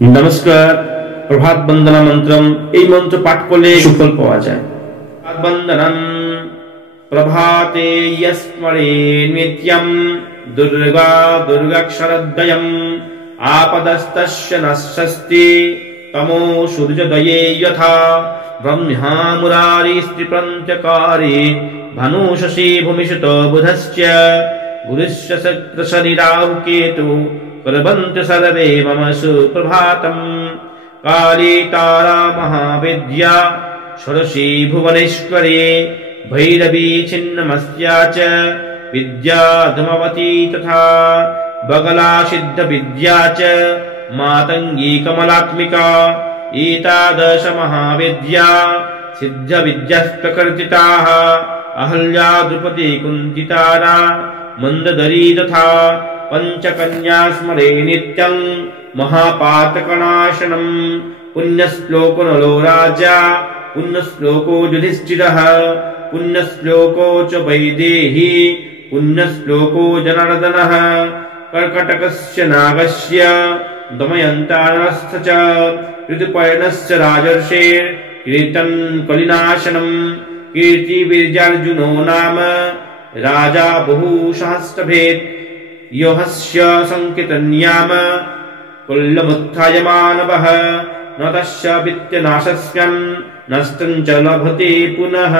नमस्कार। प्रभात बंदना मंत्रम এই মন্ত্র পাঠ করলে সুফল পাওয়া যায়। বন্দনম প্রভাতে ইয়স্মরে নিত্যম দুর্গা দুর্গাক্ষরদ্বয়ম আপদস্তস্য নশ্বস্তি তমো সূর্যোদয়ে যথা ব্রহ্মা মুরারি স্ত্রীপ্রন্ত্যকারি ভানুষসি ভূমিষুত বুধশ্চ গুরুশ্চ শুক্র শনি রাহু केतु कुर्वन्तु सर्वे मम सुप्रभातम्। काली तारा महाविद्या षोडशी भुवनेश्वरी भैरवी छिन्नमस्या च विद्या धूमवती तथा बगला सिद्ध विद्या च मातंगी कमलात्मिका एतादश महाविद्या सिद्ध विद्याः प्रकृतिताः अहल्या द्रुपदी कुन्तितारा मंददरी तथा पंचकन्या स्मरे नित्यं महापातकनाशनम्। पुण्यश्लोको नलो राजा पुण्यश्लोको युधिष्ठिरः पुण्यश्लोको च वैदेही पुण्यश्लोको जनार्दनः कर्कटकस्य नागस्य दमयन्तारस्थ च ऋतुपर्णस्य राजर्षेर्कीर्तन कलिनाशनम्। कीर्तिवीर्यार्जुनो नाम राजा बहुसहस्रभेत् योहस्य संकितन्याम कुल्लमुत्थाय मानवः न तस्य वित्तनाशस्यन् नष्टं च लभते पुनः।